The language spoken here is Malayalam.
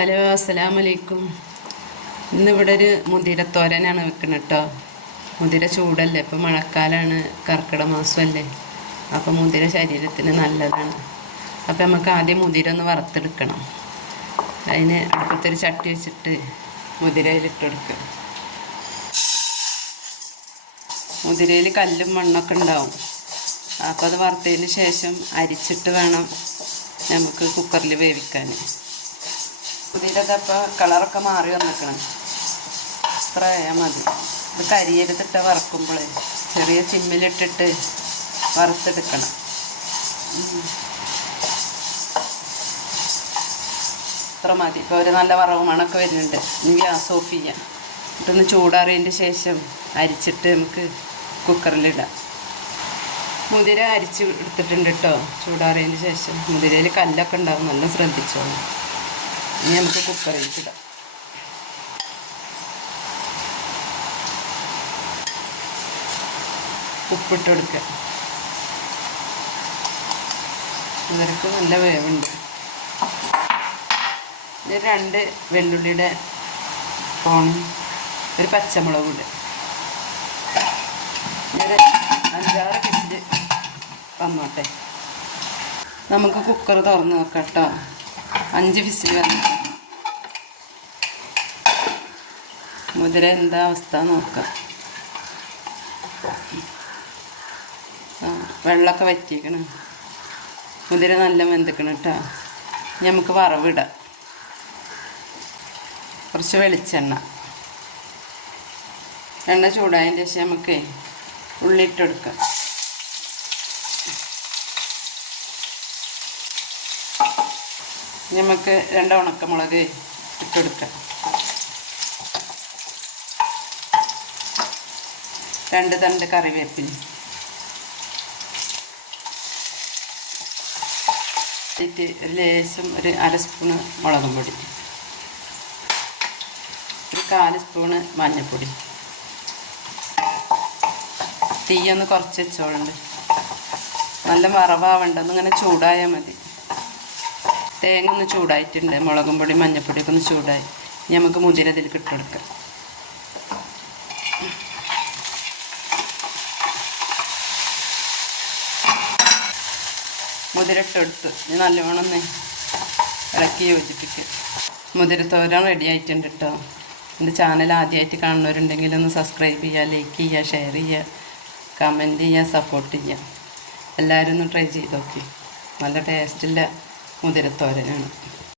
ഹലോ, അസ്സലാമലൈക്കും. ഇന്നിവിടെ ഒരു മുതിരത്തോരനാണ് വെക്കുന്നത് കേട്ടോ. മുതിര ചൂടല്ലേ, ഇപ്പോൾ മഴക്കാലമാണ്, കർക്കിടക മാസമല്ലേ, അപ്പോൾ മുതിര ശരീരത്തിന് നല്ലതാണ്. അപ്പോൾ നമുക്ക് ആദ്യം മുതിര ഒന്ന് വറുത്തെടുക്കണം. അതിന് അടുപ്പത്തൊരു ചട്ടി വെച്ചിട്ട് മുതിരയിലിട്ടെടുക്കുക. മുതിരയിൽ കല്ലും മണ്ണൊക്കെ ഉണ്ടാവും. അപ്പോൾ അത് വറുത്തതിന് ശേഷം അരിച്ചിട്ട് വേണം നമുക്ക് കുക്കറിൽ വേവിക്കാൻ. മുതിരതപ്പോൾ കളറൊക്കെ മാറി വന്നിക്കണം. ഇത്ര ആയാൽ മതി. ഇത് കരിയരുതിട്ട വറക്കുമ്പോൾ ചെറിയ ചിമ്മിലിട്ടിട്ട് വറുത്തെടുക്കണം. ഇത്ര മതി. ഇപ്പോൾ ഒരു നല്ല വറവ് മണമൊക്കെ വരുന്നുണ്ട്. ഇനി ഗ്യാസ് ഓഫ് ചെയ്യാം. ഇതൊന്ന് ചൂടാറിയതിൻ്റെ ശേഷം അരിച്ചിട്ട് നമുക്ക് കുക്കറിലിടാം. മുതിര അരിച്ച് എടുത്തിട്ടുണ്ട് കേട്ടോ. ചൂടാറിയതിന് ശേഷം മുതിരയിൽ കല്ലൊക്കെ ഉണ്ടാവും, നല്ല ശ്രദ്ധിച്ചോളൂ. ഇനി നമുക്ക് കുക്കറിലേക്ക് ഇടാം. ഉപ്പിട്ട് കൊടുക്കുക. ഇവർക്ക് നല്ല വേവുണ്ട്. ഇത് 2 വെള്ളുള്ളിയുടെ ഓണം, ഒരു പച്ചമുളകും ഇട്ട് ഒരു 5-6 വിസിൽ വന്നോട്ടെ. നമുക്ക് കുക്കർ തുറന്ന് നോക്കാം കേട്ടോ. 5 വിസിൽ വന്നു. മുതിര എന്താ അവസ്ഥ നോക്കാം. വെള്ളമൊക്കെ വറ്റിക്കണം. മുതിര നല്ല വെന്തിക്കണം കേട്ടോ. നമുക്ക് വറവിടാം. കുറച്ച് വെളിച്ചെണ്ണ. എണ്ണ ചൂടായതിൻ്റെ ശേഷം നമുക്ക് ഉള്ളിട്ടെടുക്കാം. നമുക്ക് 2 ഉണക്കമുളക് ഇട്ടെടുക്കാം. 2 തണ്ട് കറിവേപ്പില. ഒരു ലേശം ഒരു 1/2 സ്പൂണ് മുളകും പൊടി, ഒരു 1/4 സ്പൂണ് മഞ്ഞൾപ്പൊടി. തീയൊന്ന് കുറച്ച് വെച്ചോളുണ്ട്. നല്ല വറവാവണ്ട, ഒന്നിങ്ങനെ ചൂടായാൽ മതി. തേങ്ങ ഒന്ന് ചൂടായിട്ടുണ്ട്. മുളകും പൊടി മഞ്ഞൾപ്പൊടിയൊക്കെ ഒന്ന് ചൂടായി. ഇനി നമുക്ക് മുതിര ഇതിൽ ഇട്ടെടുക്കാം. മുതിര ഇട്ടെടുത്ത് ഇനി നല്ലവണ്ണം ഒന്ന് ഇളക്കി യോജിപ്പിക്കുക. മുതിരത്തോരൻ റെഡി ആയിട്ടുണ്ട് കേട്ടോ. എൻ്റെ ചാനൽ ആദ്യമായിട്ട് കാണുന്നവരുണ്ടെങ്കിൽ ഒന്ന് സബ്സ്ക്രൈബ് ചെയ്യുക, ലൈക്ക് ചെയ്യുക, ഷെയർ ചെയ്യുക, കമൻറ്റ് ചെയ്യുക, സപ്പോർട്ട് ചെയ്യുക. എല്ലാവരും ഒന്ന് ട്രൈ ചെയ്ത് നോക്കി. നല്ല ടേസ്റ്റുള്ള മുതിരത്തോരനാണ്.